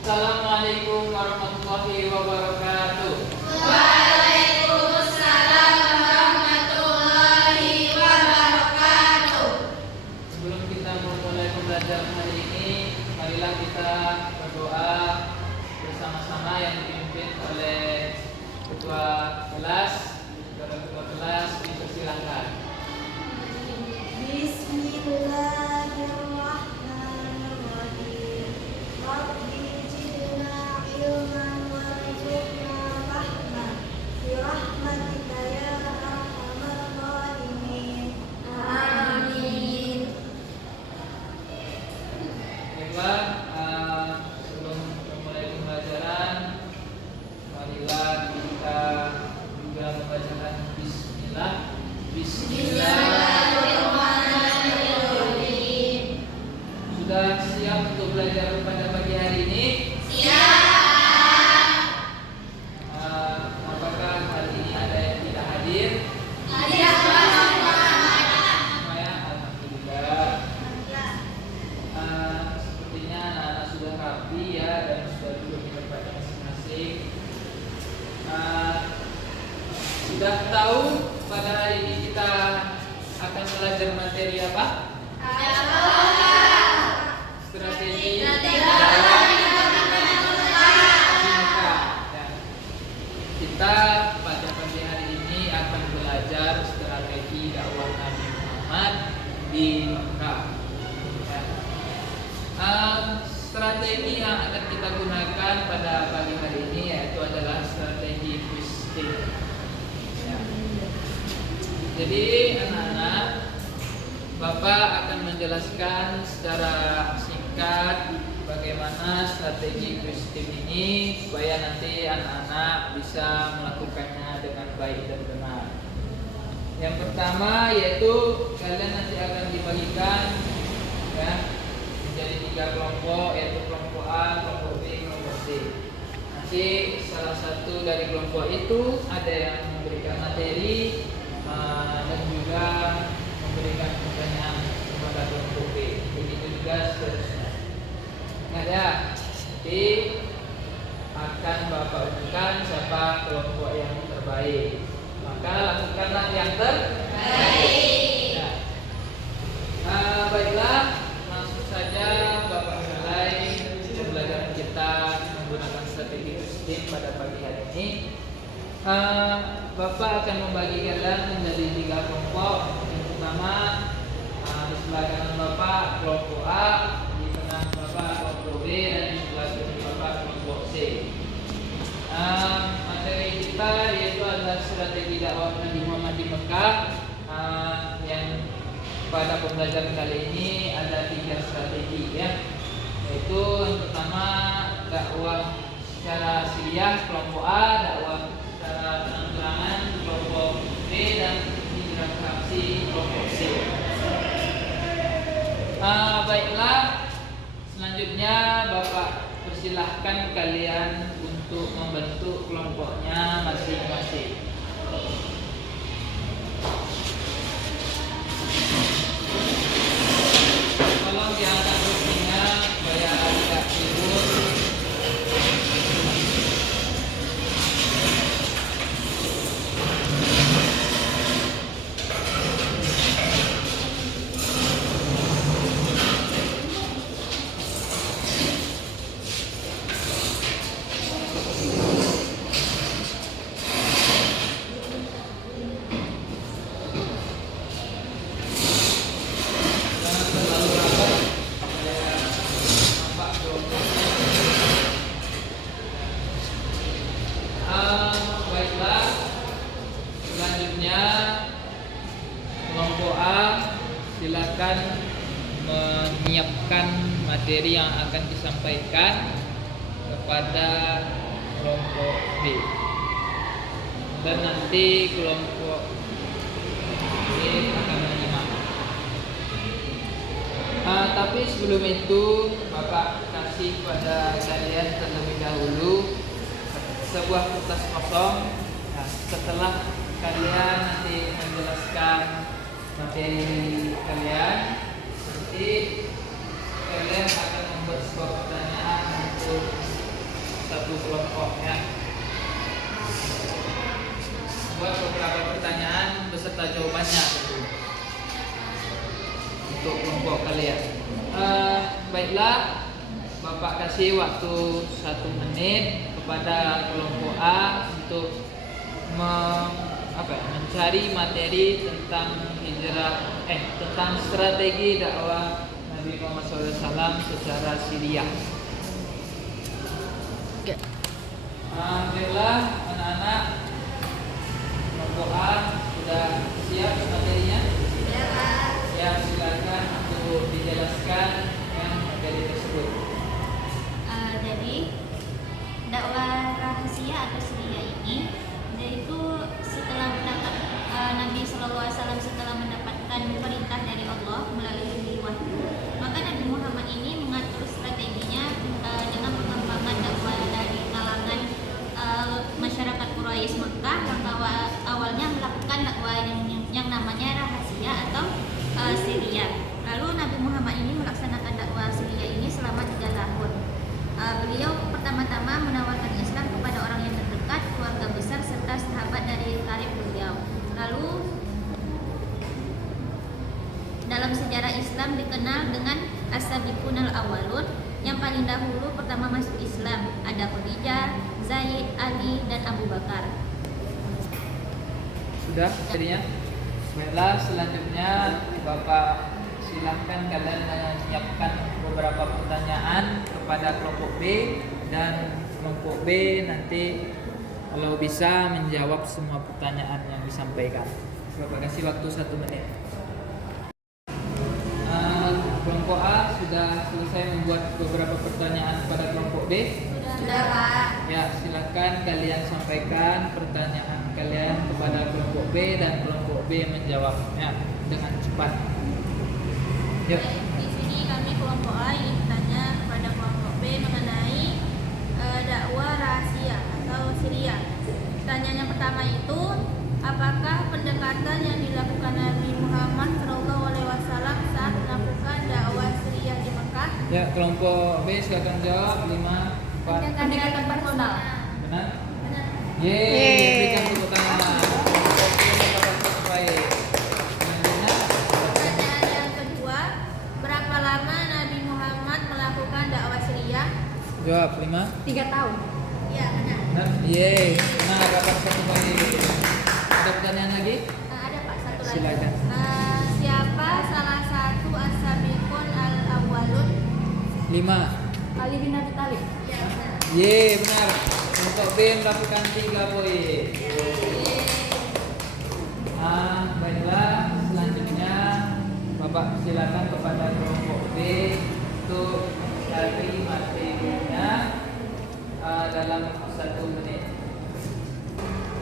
Assalamualaikum warahmatullahi wabarakatuh. Waalaikumsalam warahmatullahi wabarakatuh. Sebelum kita memulai pembelajaran hari ini, marilah kita berdoa bersama-sama yang dipimpin oleh ketua kelas. Saudara ketua kelas, dipersilakan. Bismillahirrahmanirrahim. Rabbi zidna ilman warzuqna fahman. Bi rahmatika ya arhamar rahimin. Amin. Baiklah, sebelum memulai pembelajaran, marilah kita juga membacakan Bismillah. Bismillahirrahmanirrahim. Sudah siap untuk belajar pada pagi hari ini? Siap. Apakah hari ini ada yang tidak hadir? Ada Semua ya, alhamdulillah. Sepertinya anak-anak sudah rapi ya dan sudah duduk di tempatnya masing-masing. Sudah tahu pada hari ini kita akan belajar materi apa? Strategi dakwah di Mekah. Ya. Kita pada pagi hari ini akan belajar strategi dakwah Nabi Muhammad di Mekah. Ya. Strategi yang akan kita gunakan pada pagi hari ini yaitu adalah strategi twisting. Ya. Jadi anak-anak, Bapak akan menjelaskan secara singkat bagaimana strategi twisting ini supaya nanti anak-anak bisa melakukannya dengan baik dan benar. Yang pertama yaitu kalian nanti akan dibagikan ya menjadi 3 kelompok, yaitu kelompok A, kelompok B, kelompok C. Nanti salah satu dari kelompok itu ada yang memberikan materi dan juga memberikan pertanyaan kepada kelompok B. Begitu juga seterusnya. Ingat ya, nanti akan Bapak umumkan siapa kelompok yang terbaik. Maka lakukanlah yang terbaik. Baiklah, langsung saja Bapak mulai pembelajaran kita menggunakan strategi twisting pada pagi hari ini. Bapak akan membagi kalian menjadi 3 kelompok. Yang pertama di sebelah kanan Bapak kelompok A, di tengah Bapak kelompok B, dan di sebelah kiri Bapak kelompok C. Materi kita yaitu adalah strategi dakwah Nabi Muhammad di Mekah. Yang pada pembelajaran kali ini ada 3 strategi ya, yaitu yang pertama dakwah secara siriah kelompok A, dakwah secara terang-terangan kelompok B, dan interaksi kelompok C. Baiklah, selanjutnya Bapak persilahkan kalian untuk membentuk kelompoknya masing-masing. Tolong diangkat kursinya supaya tidak ribut. Jangan terlalu rapat supaya nampak kelompoknya. Baiklah, selanjutnya kelompok A silakan menyiapkan materi yang akan disampaikan kepada kelompok B, dan nanti kelompok B akan menyimak. Tapi sebelum itu Bapak kasih pada kalian terlebih dahulu sebuah kertas kosong. Nah, setelah kalian nanti menjelaskan materi kalian, nanti kalian akan membuat sebuah pertanyaan untuk satu kelompok ya. Buat beberapa pertanyaan beserta jawabannya tentu untuk kelompok kalian. Baiklah, Bapak kasih waktu 1 menit kepada kelompok A untuk mencari materi tentang tentang strategi dakwah Nabi Muhammad SAW secara Syria. Baiklah anak-anak, kelompok A sudah siap materinya? Ya, silakan untuk dijelaskan yang materi tersebut. Jadi dakwah rahasia atau Syria ini, yaitu setelah mendapat Nabi SAW setelah mendapatkan perintah dari Allah melalui wahyu, maka Nabi Muhammad ini mengatur strateginya dengan pengembangan dakwah dari kalangan masyarakat Quraisy Mekah yang awalnya melakukan dakwah yang namanya rahasia atau Syria. Lalu Nabi Muhammad ini melaksanakan dakwah Syria ini selama 3 tahun. Beliau pertama-tama menawarkan Islam kepada orang yang terdekat, keluarga besar serta sahabat dari karib beliau. Lalu dalam sejarah Islam dikenal dengan As-Sabiqunal Awwalun, yang paling dahulu pertama masuk Islam ada Khadijah, Zaid, Ali dan Abu Bakar. Sudah materinya? Baiklah, selanjutnya Bapak silahkan kalian menyiapkan beberapa pertanyaan kepada kelompok B, dan kelompok B nanti kalau bisa menjawab semua pertanyaan yang disampaikan. Bapak kasih waktu 1 menit. Kelompok A sudah selesai membuat beberapa pertanyaan kepada kelompok B. Sudah, Pak. Ya, silakan kalian sampaikan pertanyaan kalian kepada kelompok B dan kelompok B menjawabnya dengan cepat. Yuk. Di sini kami kelompok A ingin bertanya kepada kelompok B mengenai dakwah rahasia atau Syria. Pertanyaan yang pertama itu, apakah pendekatan yang dilakukan Nabi Muhammad SAW saat melakukan dakwah Syria di Mekah? Ya, kelompok B silakan jawab. 5, 4. Pendekatan personal. Benar? Benar. Yeay, berikan tepuk tangan. Baik. Selanjutnya, Pertanyaan yang kedua, berapa lama Nabi Muhammad melakukan dakwah Syria? jawab 5. 3 tahun. Ya, benar. Benar? Yeay, benar, dapat 1 poin. Ada pertanyaan lagi? Ada Pak, satu lagi. Silakan. Siapa salah satu as-sabiqun al-awwalun? 5. Ali bin Abi Thalib. Ya, benar. Yeay, benar. Untuk B mendapatkan 3 poin. Baiklah, selanjutnya Bapak silakan kepada kelompok B untuk cari materinya dalam 1 menit.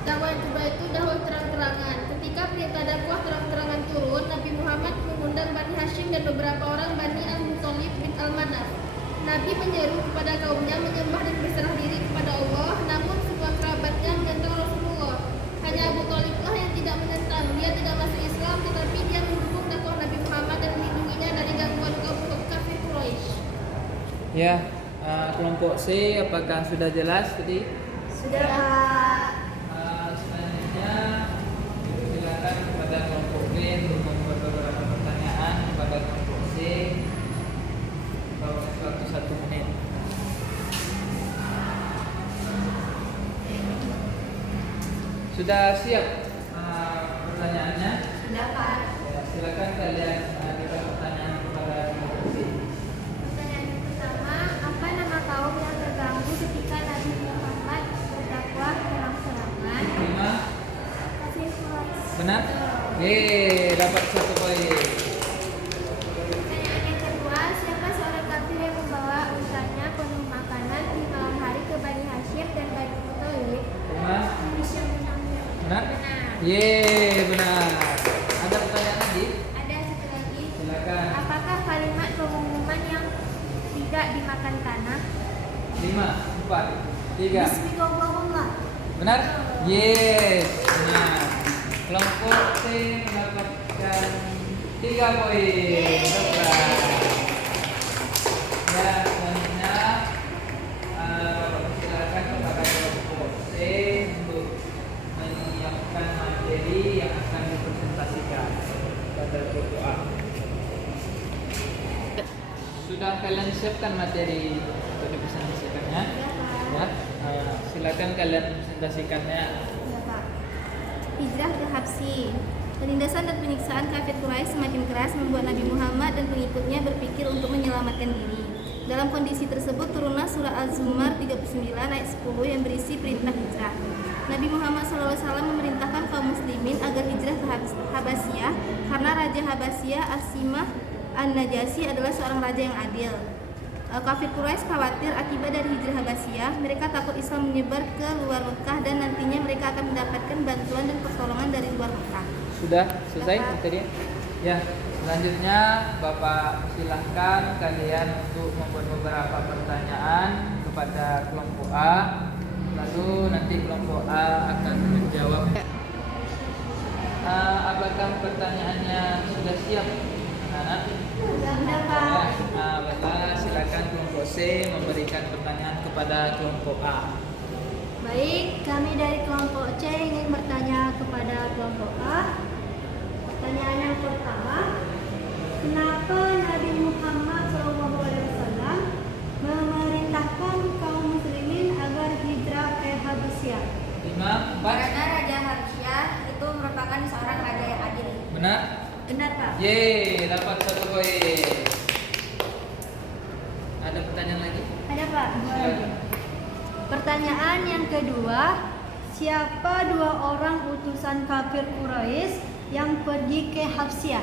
Dakwah yang kedua itu dakwah terang-terangan. Ketika perintah dakwah terang-terangan turun, Nabi Muhammad mengundang Bani Hashim dan beberapa orang Bani Al-Muttalib bin Al-Manaf. Nabi menyeru kepada kaumnya menyembah dan berserah diri kepada Allah, namun semua kerabatnya menentang Rasulullah. Hanya Abu Thaliblah yang tidak menentang. Dia tidak masuk Islam, tetapi dia mendukung dakwah Nabi Muhammad dan melindunginya dari gangguan kaum kafir Quraisy. Ya, kelompok C apakah sudah jelas tadi? Sudah, Pak. Selanjutnya silakan kepada kelompok B untuk membuat beberapa pertanyaan kepada kelompok C. Kalau waktu 1 menit. Sudah siap pertanyaannya? Sudah, Pak. Ya, silakan kalian berikan pertanyaan kepada kelompok C. Pertanyaan yang pertama, apa nama kaum yang terganggu ketika Nabi Muhammad berdakwah terang-terangan? 5. Kafir Quraisy. Benar? Yeay, dapat 1 poin. Pertanyaan yang kedua, siapa seorang kafir yang membawa untanya penuh makanan di malam hari ke Bani Hashim dan Bani Muttalib? 5. Benar? Yeay, benar. Ada pertanyaan lagi? Ada satu lagi. Silakan. Apakah kalimat pengumuman yang tidak dimakan tanah? 5, 4, 3. Bismillahirrahmanirrahim. Benar? Yes, benar. Kelompok C mendapatkan 3 poin. Benar. Ya, selanjutnya silakan siapkan materi untuk dipresentasikannya. Ya, Pak. Ya, silakan kalian presentasikannya. Ya, Pak. Hijrah ke Habsi. Penindasan dan penyiksaan kafir Quraisy semakin keras membuat Nabi Muhammad dan pengikutnya berpikir untuk menyelamatkan diri. Dalam kondisi tersebut turunlah surah Az-Zumar 39 ayat 10 yang berisi perintah hijrah. Nabi Muhammad SAW memerintahkan kaum muslimin agar hijrah ke Habasyah karena Raja Habasyah Asimah An-Najasyi adalah seorang raja yang adil. Kafir Quraisy khawatir akibat dari hijrah Habasyah, mereka takut Islam menyebar ke luar Mekah dan nantinya mereka akan mendapatkan bantuan dan pertolongan dari luar Mekah. Sudah selesai Bapak. materinya? Ya, selanjutnya Bapak silahkan kalian untuk membuat beberapa pertanyaan kepada kelompok A. Lalu nanti kelompok A akan menjawab. Apakah pertanyaannya sudah siap, anak-anak? Sudah, Pak. Baiklah, silakan kelompok C memberikan pertanyaan kepada kelompok A. Baik, kami dari kelompok C ingin bertanya kepada kelompok A. Pertanyaan yang pertama, kenapa Nabi Muhammad SAW memerintahkan kaum muslimin agar hijrah ke Habasyah? 5, 4, Karena Raja Habasyah itu merupakan seorang raja yang adil. benar? Benar, Pak. Yeay, dapat 1 poin. Ada pertanyaan lagi? Ada, Pak. Dua lagi. Silakan. Pertanyaan yang kedua, siapa dua orang utusan kafir Quraisy yang pergi ke Habsyah?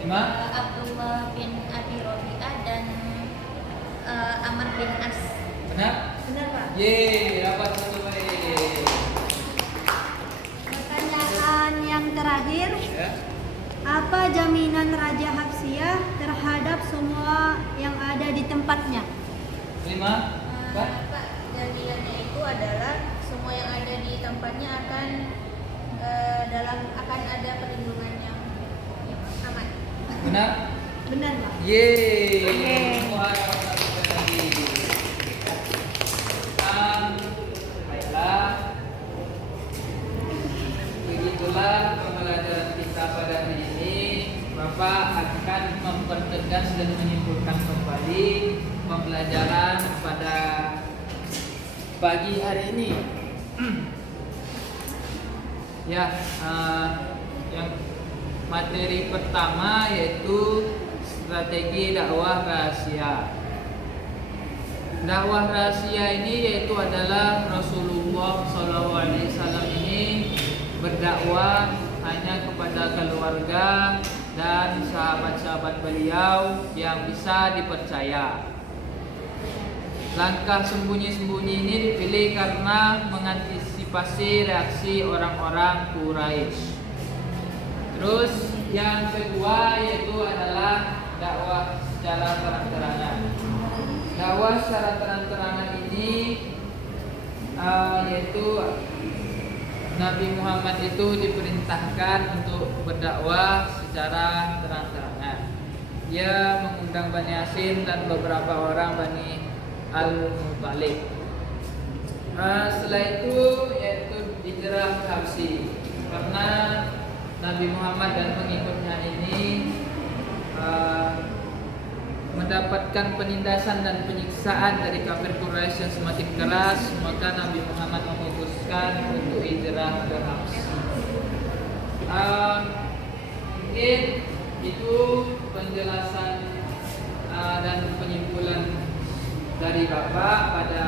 5, Abdullah bin Abi Rabi'ah dan Amr bin As. benar? Benar, Pak. Yeay, dapat 1 poin. Pertanyaan yang terakhir, Ya. apa jaminan Raja Habsyah terhadap semua yang ada di tempatnya? 5, 4, Pak, jaminannya itu adalah semua yang ada di tempatnya akan akan ada perlindungan yang aman. benar? Benar, Pak. Yeay. Oke. Wah, dapat 1 poin lagi. Baiklah. Begitulah pembelajaran kita pada hari ini. Bapak akan mempertegas dan menyimpulkan kembali pembelajaran pada pagi hari ini. Ya, yang materi pertama yaitu strategi dakwah rahasia. Dakwah rahasia ini yaitu adalah Rasulullah SAW ini berdakwah hanya kepada keluarga dan sahabat-sahabat beliau yang bisa dipercaya. Langkah sembunyi-sembunyi ini dipilih karena mengantisipasi reaksi orang-orang Quraisy. Terus yang kedua yaitu adalah dakwah secara terang-terangan. Dakwah secara terang-terangan ini yaitu Nabi Muhammad itu diperintahkan untuk berdakwah secara terang-terangan. Dia mengundang Bani Hashim dan beberapa orang Bani Al-Muttalib. Setelah itu yaitu hijrah ke Habsyi, karena Nabi Muhammad dan pengikutnya ini mendapatkan penindasan dan penyiksaan dari kafir Quraisy yang semakin keras, maka Nabi Muhammad memutuskan untuk hijrah ke Habsyi. Mungkin itu penjelasan dan penyimpulan dari Bapak pada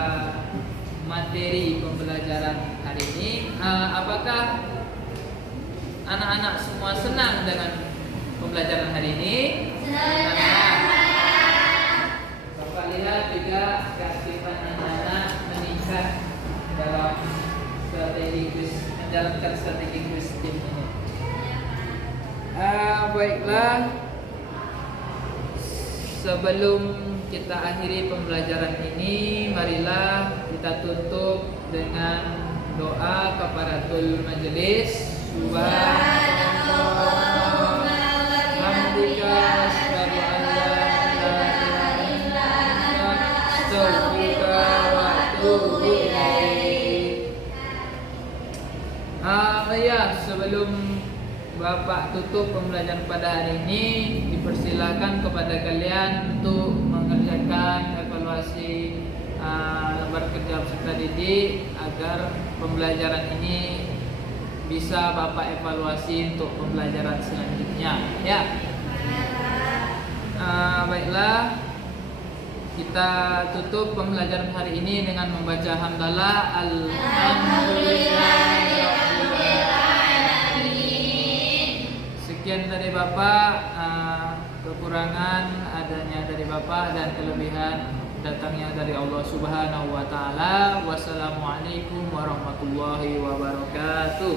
materi pembelajaran hari ini. Apakah anak-anak semua senang dengan pembelajaran hari ini? Senang. Bapak lihat juga keaktifan anak-anak meningkat dalam menjalankan strategi quiz tim ini. Baiklah, sebelum kita akhiri pembelajaran ini, marilah kita tutup dengan doa kafaratul majelis. Subhanallah hamdika asyhadu an la ilaha illa anta astaghfiruka wa atubu ilaik. Sebelum Bapak tutup pembelajaran pada hari ini, dipersilakan kepada kalian untuk mengerjakan adakan evaluasi lembar kerja peserta didik agar pembelajaran ini bisa Bapak evaluasi untuk pembelajaran selanjutnya, ya. Baiklah, kita tutup pembelajaran hari ini dengan membaca hamdalah. Sekian dari Bapak, kekurangan adanya dari Bapak dan kelebihan datangnya dari Allah Subhanahu wa taala. Wassalamualaikum warahmatullahi wabarakatuh.